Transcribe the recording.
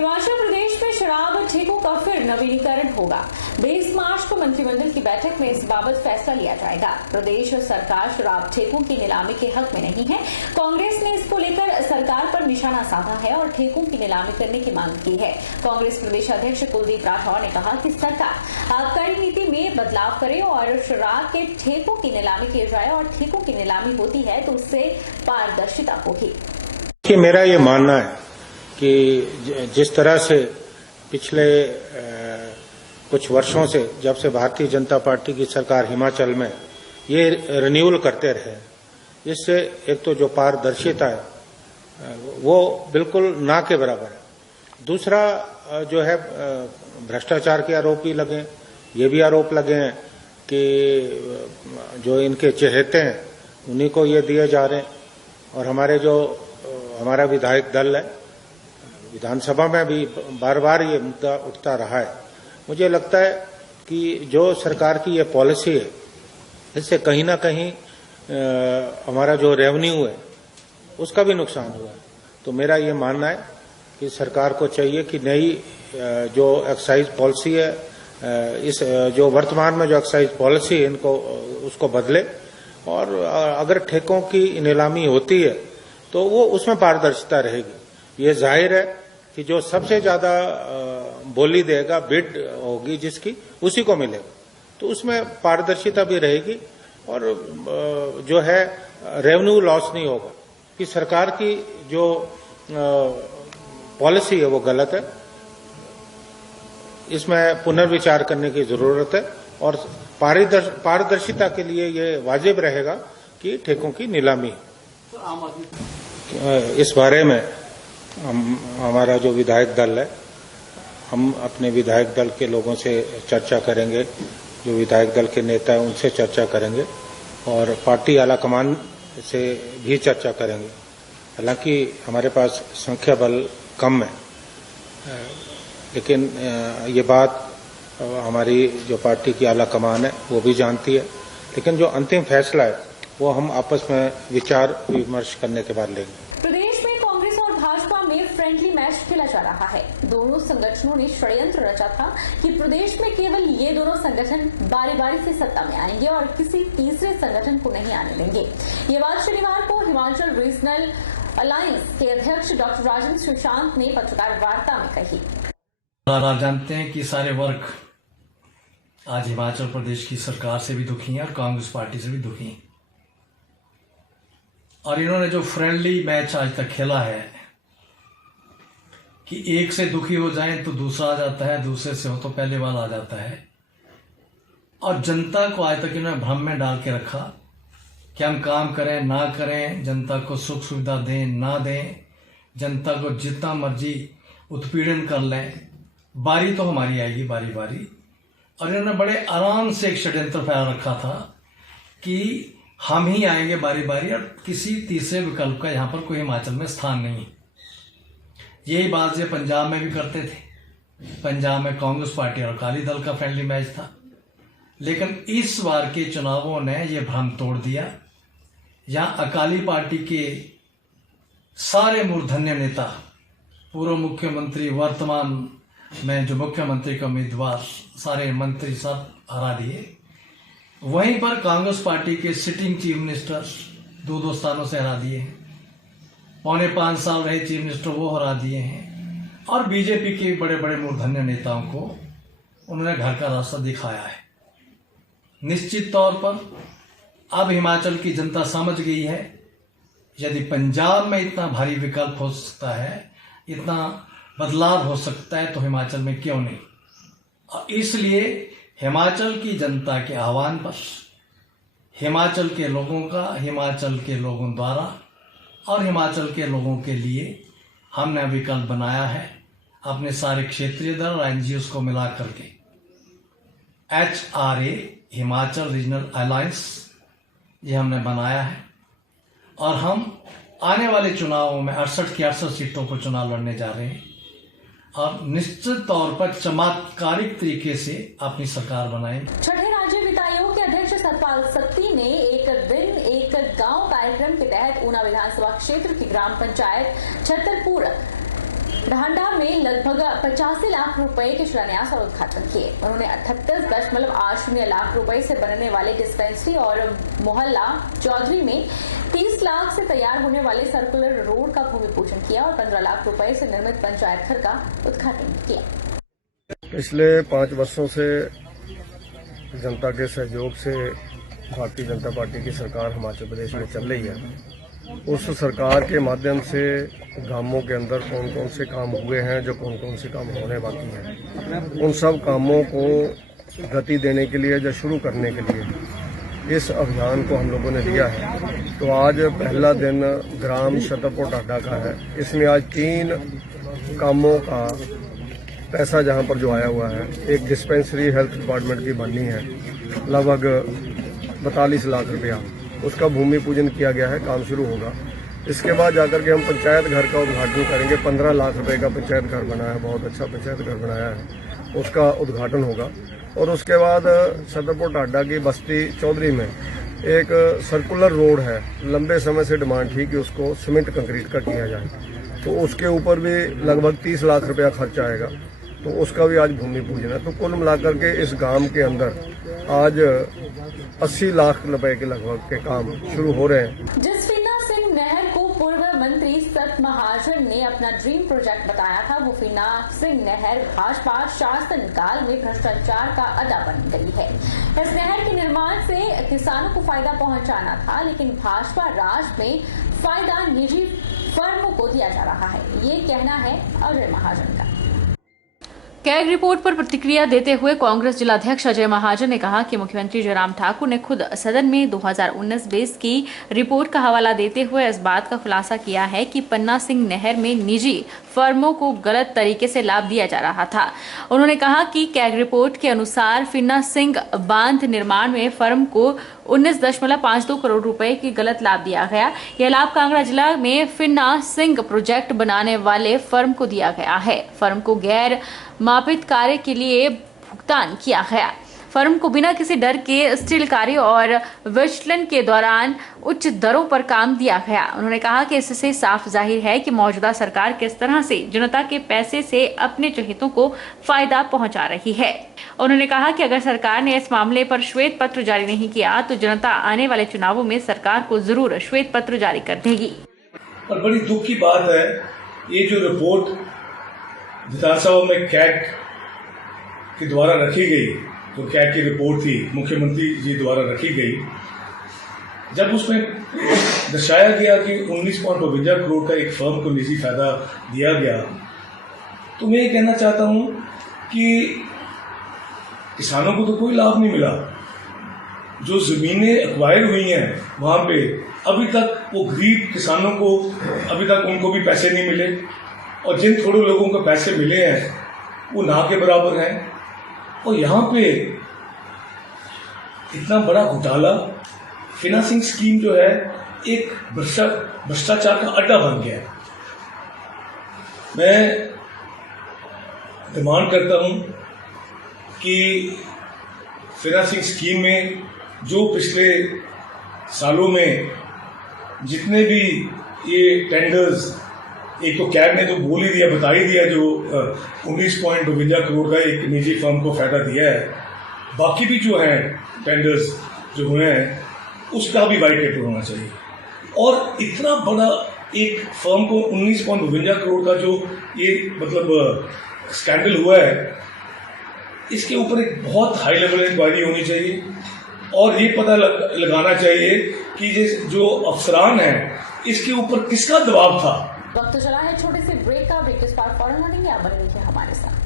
हिमाचल प्रदेश में शराब ठेकों का फिर नवीनीकरण होगा। 20 मार्च को मंत्रिमंडल की बैठक में इस बाबत फैसला लिया जाएगा। प्रदेश सरकार शराब ठेकों की नीलामी के हक में नहीं है। कांग्रेस ने इसको लेकर सरकार पर निशाना साधा है और ठेकों की नीलामी करने की मांग की है। कांग्रेस प्रदेश अध्यक्ष कुलदीप राठौर ने कहा कि सरकार आबकारी नीति में बदलाव करे और शराब के ठेकों की नीलामी की जाए और ठेकों की नीलामी होती है तो उससे पारदर्शिता होगी। मेरा ये मानना है कि जिस तरह से पिछले कुछ वर्षों से जब से भारतीय जनता पार्टी की सरकार हिमाचल में ये रिन्यूअल करते रहे, इससे एक तो जो पारदर्शिता है वो बिल्कुल ना के बराबर है। दूसरा जो है भ्रष्टाचार के आरोप भी लगे, ये भी आरोप लगे हैं कि जो इनके चहेते हैं उन्हीं को ये दिए जा रहे हैं। और हमारा विधायक दल है, विधानसभा में भी बार बार ये मुद्दा उठता रहा है। मुझे लगता है कि जो सरकार की ये पॉलिसी है इससे कहीं ना कहीं हमारा जो रेवेन्यू है उसका भी नुकसान हुआ है। तो मेरा ये मानना है कि सरकार को चाहिए कि नई जो एक्साइज पॉलिसी है, इस जो वर्तमान में जो एक्साइज पॉलिसी है इनको उसको बदले और अगर ठेकों की नीलामी होती है तो वो उसमें पारदर्शिता रहेगी। ये जाहिर है कि जो सबसे ज्यादा बोली देगा, बिड होगी जिसकी, उसी को मिलेगा, तो उसमें पारदर्शिता भी रहेगी और जो है रेवेन्यू लॉस नहीं होगा कि सरकार की जो पॉलिसी है वो गलत है। इसमें पुनर्विचार करने की जरूरत है और पारदर्शिता के लिए ये वाजिब रहेगा कि ठेकों की नीलामी। इस बारे में हमारा जो विधायक दल है, हम अपने विधायक दल के लोगों से चर्चा करेंगे, जो विधायक दल के नेता हैं उनसे चर्चा करेंगे और पार्टी आलाकमान से भी चर्चा करेंगे। हालांकि हमारे पास संख्या बल कम है, लेकिन ये बात हमारी जो पार्टी की आलाकमान है वो भी जानती है। लेकिन जो अंतिम फैसला है वो हम आपस में विचार विमर्श करने के बाद लेंगे। प्रदेश में कांग्रेस और भाजपा में फ्रेंडली मैच खेला जा रहा है। दोनों संगठनों ने षड्यंत्र रचा था कि प्रदेश में केवल ये दोनों संगठन बारी बारी से सत्ता में आएंगे और किसी तीसरे संगठन को नहीं आने देंगे। ये बात शनिवार को हिमाचल रीजनल अलायंस के अध्यक्ष डॉक्टर राजेंद्र सुशांत ने पत्रकार वार्ता में कही। आप जानते हैं कि सारे वर्ग आज हिमाचल प्रदेश की सरकार से भी दुखी हैं और कांग्रेस पार्टी से भी दुखी हैं। और इन्होंने जो फ्रेंडली मैच आज तक खेला है कि एक से दुखी हो जाए तो दूसरा आ जाता है, दूसरे से हो तो पहले वाला आ जाता है, और जनता को आज तक इन्होंने भ्रम में डाल के रखा कि हम काम करें ना करें, जनता को सुख सुविधा दें ना दें, जनता को जितना मर्जी उत्पीड़न कर लें, बारी तो हमारी आएगी बारी बारी। और इन्होंने बड़े आराम से एक षड्यंत्र फैला रखा था कि हम ही आएंगे बारी बारी और किसी तीसरे विकल्प का यहाँ पर कोई हिमाचल में स्थान नहीं। यही बात ये पंजाब में भी करते थे। पंजाब में कांग्रेस पार्टी और अकाली दल का फ्रेंडली मैच था, लेकिन इस बार के चुनावों ने ये भ्रम तोड़ दिया। यहाँ अकाली पार्टी के सारे मूर्धन्य नेता, पूर्व मुख्यमंत्री, वर्तमान में जो मुख्यमंत्री के उम्मीदवार, सारे मंत्री सब हरा दिए। वहीं पर कांग्रेस पार्टी के सिटिंग चीफ मिनिस्टर दो स्थानों से हरा दिए हैं। 4.5 साल रहे चीफ मिनिस्टर वो हरा दिए हैं। और बीजेपी के बड़े बड़े मूर्धन्य नेताओं को उन्होंने घर का रास्ता दिखाया है। निश्चित तौर पर अब हिमाचल की जनता समझ गई है, यदि पंजाब में इतना भारी विकल्प हो सकता है, इतना बदलाव हो सकता है, तो हिमाचल में क्यों नहीं। और इसलिए हिमाचल की जनता के आह्वान पर, हिमाचल के लोगों का, हिमाचल के लोगों द्वारा और हिमाचल के लोगों के लिए हमने विकल्प बनाया है। अपने सारे क्षेत्रीय दल और एनजीओ को मिला करके HRA हिमाचल रीजनल अलायंस ये हमने बनाया है और हम आने वाले चुनावों में 68 की 68 सीटों पर चुनाव लड़ने जा रहे हैं और निश्चित तौर पर चमत्कारिक तरीके से अपनी सरकार बनाएंगे। छठे राज्य वित्त आयोग के अध्यक्ष सतपाल सत्ती ने एक दिन एक गांव कार्यक्रम के तहत ऊना विधानसभा क्षेत्र की ग्राम पंचायत छतरपुर ढांडा में लगभग 85 लाख रुपए के शिलान्यास और उद्घाटन किए। उन्होंने 38.80 लाख रुपए से बनने वाले डिस्पेंसरी और मोहल्ला चौधरी में 30 लाख से तैयार होने वाले सर्कुलर रोड का भूमि पूजन किया और 15 लाख रुपए से निर्मित पंचायत घर का उद्घाटन किया। पिछले 5 वर्षों से जनता के सहयोग से भारतीय जनता पार्टी की सरकार हिमाचल प्रदेश में चल रही है। उस सरकार के माध्यम से गांवों के अंदर कौन कौन से काम हुए हैं, जो कौन कौन से काम होने बाकी हैं, उन सब कामों को गति देने के लिए, जो शुरू करने के लिए इस अभियान को हम लोगों ने लिया है। तो आज पहला दिन ग्राम छतरपुर ढांडा का है। इसमें आज 3 कामों का पैसा जहां पर जो आया हुआ है, एक डिस्पेंसरी हेल्थ डिपार्टमेंट की बननी है, लगभग 42 लाख रुपया, उसका भूमि पूजन किया गया है, काम शुरू होगा। इसके बाद जाकर के हम पंचायत घर का उद्घाटन करेंगे। 15 लाख रुपए का पंचायत घर बना है, बहुत अच्छा पंचायत घर बनाया है, उसका उद्घाटन होगा। और उसके बाद छतरपुर ढांडा की बस्ती चौधरी में एक सर्कुलर रोड है, लंबे समय से डिमांड थी कि उसको सीमेंट कंक्रीट का किया जाए, तो उसके ऊपर भी लगभग 30 लाख रुपया खर्च आएगा, तो उसका भी आज भूमि पूजन है। तो कुल मिलाकर के इस गांव के अंदर आज 80 लाख रुपए के लगभग के काम शुरू हो रहे हैं। जिस फीना सिंह नहर को पूर्व मंत्री सत महाजन ने अपना ड्रीम प्रोजेक्ट बताया था, वो फीना सिंह नहर भाजपा शासन काल में भ्रष्टाचार का अड्डा बन गई है। इस नहर के निर्माण से किसानों को फायदा पहुंचाना था, लेकिन भाजपा राज में फायदा निजी फर्मों को दिया जा रहा है, ये कहना है अजय महाजन का। कैग रिपोर्ट पर प्रतिक्रिया देते हुए कांग्रेस जिलाध्यक्ष अजय महाजन ने कहा कि मुख्यमंत्री जयराम ठाकुर ने खुद सदन में 2019-20 की रिपोर्ट का हवाला देते हुए इस बात का खुलासा किया है कि पन्ना सिंह नहर में निजी फर्मों को गलत तरीके से लाभ दिया जा रहा था। उन्होंने कहा कि कैग रिपोर्ट के अनुसार फिन्ना सिंह बांध निर्माण में फर्म को 19.52 करोड़ रुपए की गलत लाभ दिया गया। यह लाभ कांगड़ा जिला में फिन्ना सिंह प्रोजेक्ट बनाने वाले फर्म को दिया गया है। फर्म को गैर मापित कार्य के लिए भुगतान किया गया। फर्म को बिना किसी डर के स्टील कार्य और विचलन के दौरान उच्च दरों पर काम दिया गया। उन्होंने कहा कि इससे साफ जाहिर है कि मौजूदा सरकार किस तरह से जनता के पैसे से अपने चहेतों को फायदा पहुंचा रही है। उन्होंने कहा कि अगर सरकार ने इस मामले पर श्वेत पत्र जारी नहीं किया तो जनता आने वाले चुनावों में सरकार को जरूर श्वेत पत्र जारी कर देगी। और बड़ी दुख की बात है, ये जो रिपोर्ट विधानसभा में कैग के द्वारा रखी गई, जो कैग की रिपोर्ट थी मुख्यमंत्री जी द्वारा रखी गई, जब उसमें दर्शाया गया कि 19.52 करोड़ का एक फर्म को निजी फायदा दिया गया, तो मैं ये कहना चाहता हूं कि किसानों को तो कोई लाभ नहीं मिला। जो जमीनें एक्वायर हुई हैं वहां पे अभी तक वो गरीब किसानों को अभी तक उनको भी पैसे नहीं मिले, और जिन थोड़े लोगों को पैसे मिले हैं वो ना के बराबर हैं। और यहाँ पे इतना बड़ा घोटाला, फाइनेंसिंग स्कीम जो है एक भ्रष्टाचार का अड्डा बन गया है। मैं डिमांड करता हूं कि फाइनेंसिंग स्कीम में जो पिछले सालों में जितने भी ये टेंडर्स, एक तो कैग ने तो बोल ही दिया, बता ही दिया, जो 19.52 करोड़ का एक निजी फर्म को फायदा दिया है, बाकी भी जो हैं टेंडर्स जो हुए हैं उसका भी वाइट पेपर होना चाहिए। और इतना बड़ा एक फर्म को 19.52 करोड़ का जो ये मतलब स्कैंडल हुआ है, इसके ऊपर एक बहुत हाई लेवल इंक्वायरी होनी चाहिए और ये पता लगाना चाहिए कि जो अफसरान हैं इसके ऊपर किसका दबाव था। वक्त चला है छोटे से ब्रेक का। ब्रेक के बाद फौरन लौटेंगे, आप बने रहिए हमारे साथ।